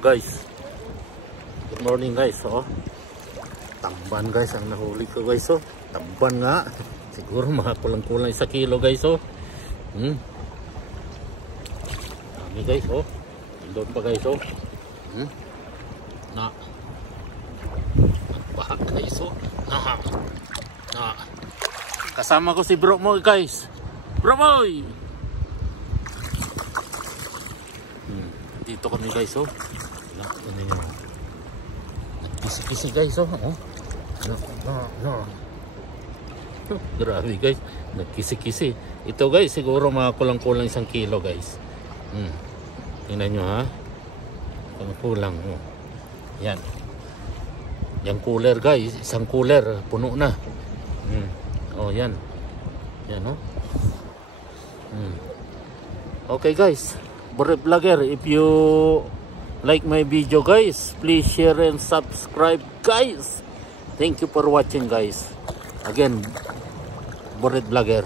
Guys, good morning guys. Tamban guys ang nahuli ko guys. Tamban nga, siguro mga kulang-kulang 1 kilo guys. Dami guys. Doon pa guys. Na bahak guys. Kasama ko si bro mo guys. Bro boy, dito kami guys. Kisi-kisi guys. Grabe guys, nagkisi-kisi. Ito guys siguro mga kulang-kulang 1 kilo guys. Tingnan nyo ha, kulang. Yan, yung cooler guys, 1 cooler puno na. Yan. Okay guys, Borre Vlogger, if you like my video guys, please share and subscribe guys. Thank you for watching guys. Again, Borre Vlogger.